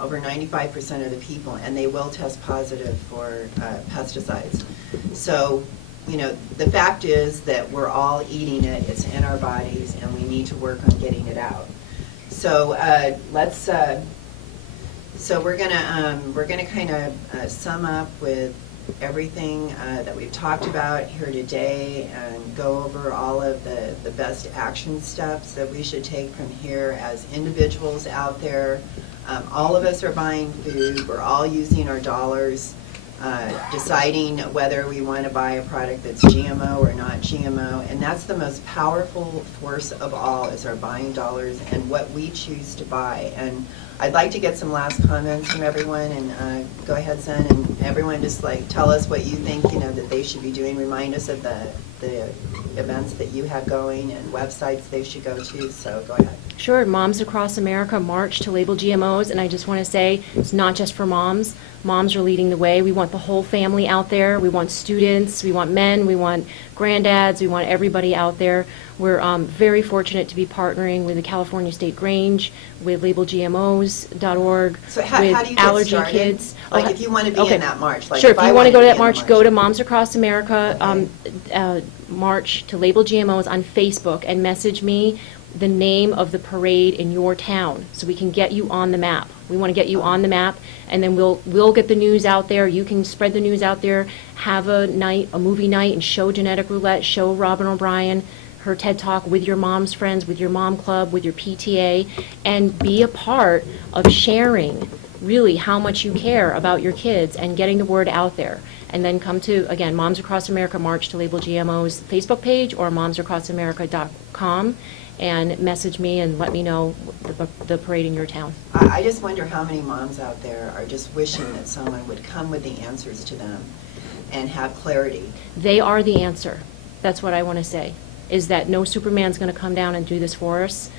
over 95% of the people, and they will test positive for pesticides. So, the fact is that we're all eating it, it's in our bodies, and we need to work on getting it out. So so we're gonna kind of sum up with everything that we've talked about here today, and go over all of the best action steps that we should take from here as individuals out there. All of us are buying food. We're all using our dollars, deciding whether we want to buy a product that's GMO or not GMO. And that's the most powerful force of all, is our buying dollars and what we choose to buy. And I'd like to get some last comments from everyone. And go ahead, Sen, and everyone just tell us what you think that they should be doing. Remind us of the events that you have going and websites they should go to. So go ahead. Sure. Moms Across America march to label GMOs, and I just want to say it's not just for moms. Moms are leading the way. We want the whole family out there. We want students. We want men. We want granddads. We want everybody out there. We're very fortunate to be partnering with the California State Grange, with labelgmos.org, So how with do you get Allergy started? Kids. Like if you want to be Okay. in that march. Like Sure, if if I you want to go to be that in the march, go to Moms Across America, march to Label GMOs on Facebook and message me the name of the parade in your town so we can get you on the map. We want to get you on the map, and then we'll get the news out there. You can spread the news out there, have a movie night, and show Genetic Roulette, show Robin O'Brien her TED Talk with your mom's friends, with your mom club, with your PTA, and be a part of sharing really how much you care about your kids and getting the word out there. And then come to, again, Moms Across America March to Label GMO's Facebook page or momsacrossamerica.com and message me and let me know the parade in your town. I just wonder how many moms out there are just wishing that someone would come with the answers to them and have clarity. They are the answer. That's what I want to say, is that no Superman's going to come down and do this for us.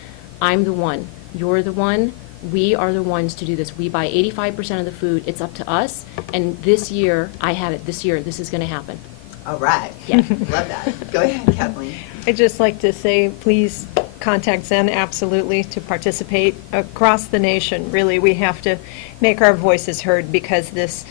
I'm the one. You're the one. We are the ones to do this. We buy 85% of the food. It's up to us. And this year, I have it. This year, this is going to happen. All right. Yeah. Love that. Go ahead, Kathleen. I'd just like to say, please contact Zen absolutely to participate across the nation. Really, we have to make our voices heard because this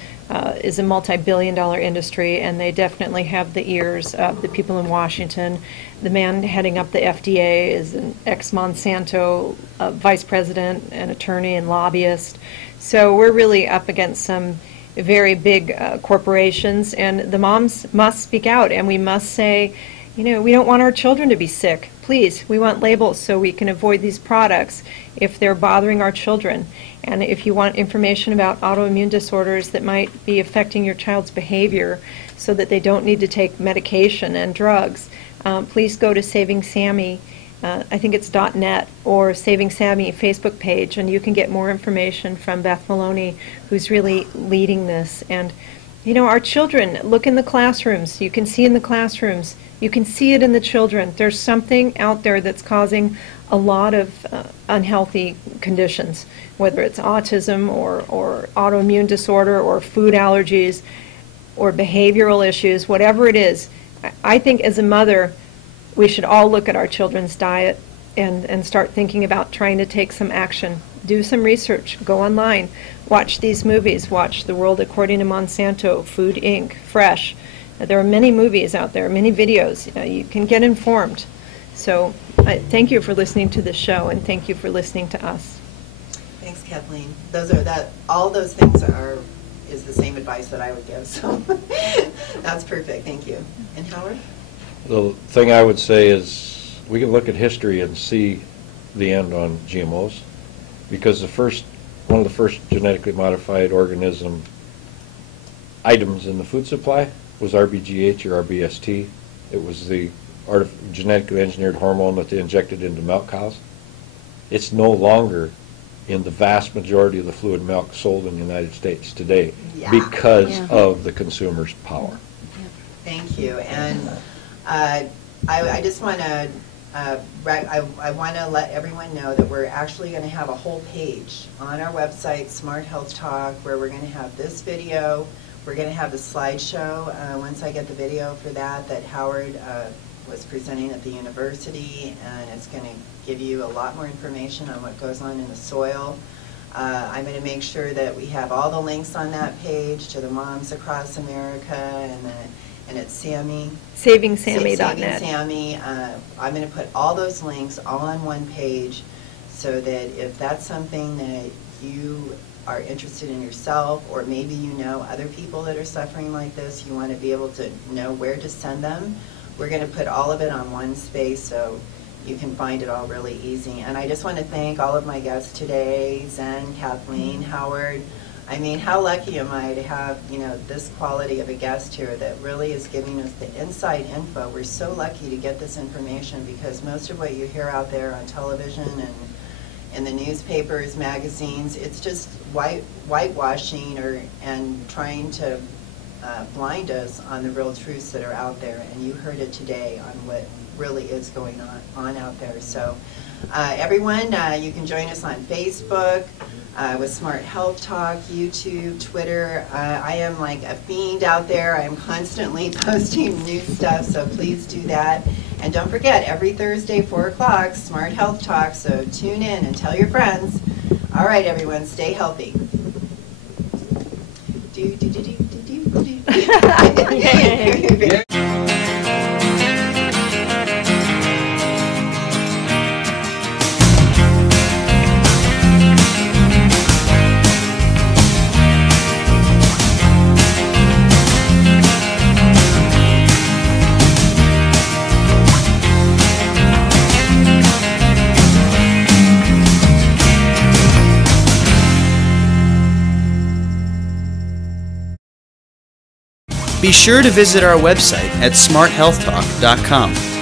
is a multi-billion-dollar industry, and they definitely have the ears of the people in Washington. The man heading up the FDA is an ex-Monsanto vice president, an attorney and lobbyist. So we're really up against some very big corporations, and the moms must speak out, and we must say, you know, we don't want our children to be sick. Please, we want labels so we can avoid these products if they're bothering our children. And if you want information about autoimmune disorders that might be affecting your child's behavior so that they don't need to take medication and drugs, please go to Saving Sammy. I think it's .net or Saving Sammy Facebook page, and you can get more information from Beth Maloney, who's really leading this. And you know, our children, look in the classrooms. You can see in the classrooms. You can see it in the children. There's something out there that's causing a lot of unhealthy conditions, whether it's autism or autoimmune disorder or food allergies or behavioral issues, whatever it is. I think as a mother, we should all look at our children's diet and start thinking about trying to take some action. Do some research. Go online. Watch these movies. Watch The World According to Monsanto, Food Inc., Fresh. There are many movies out there, many videos. You can get informed. So thank you for listening to this show, and thank you for listening to us. Thanks, Kathleen. All those things is the same advice that I would give. So that's perfect. Thank you. And Howard? The thing I would say is we can look at history and see the end on GMOs, because one of the first genetically modified organism items in the food supply was RBGH or RBST. It was the genetically engineered hormone that they injected into milk cows. It's no longer in the vast majority of the fluid milk sold in the United States today because of the consumer's power. Thank you. And I just want to I want to let everyone know that we're actually going to have a whole page on our website, Smart Health Talk, where we're going to have this video. We're going to have the slideshow once I get the video for that Howard was presenting at the university, and it's going to give you a lot more information on what goes on in the soil. I'm going to make sure that we have all the links on that page to the Moms Across America and it's Sammy. SavingSammy.net. Saving Sammy. I'm going to put all those links all on one page so that if that's something that you are interested in yourself, or maybe you know other people that are suffering like this, you want to be able to know where to send them. We're going to put all of it on one space so you can find it all really easy. And I just want to thank all of my guests today, Zen, Kathleen, Howard. I mean, how lucky am I to have, this quality of a guest here that really is giving us the inside info. We're so lucky to get this information, because most of what you hear out there on television and in the newspapers, magazines, it's just whitewashing and trying to blind us on the real truths that are out there, and you heard it today on what really is going on out there. So everyone, you can join us on Facebook with Smart Health Talk, YouTube, Twitter. I am like a fiend out there. I am constantly posting new stuff, so please do that. And don't forget, every Thursday, 4 o'clock, Smart Health Talk, so tune in and tell your friends. All right, everyone, stay healthy. Do, do, do, do, do, do, do. Be sure to visit our website at smarthealthtalk.com.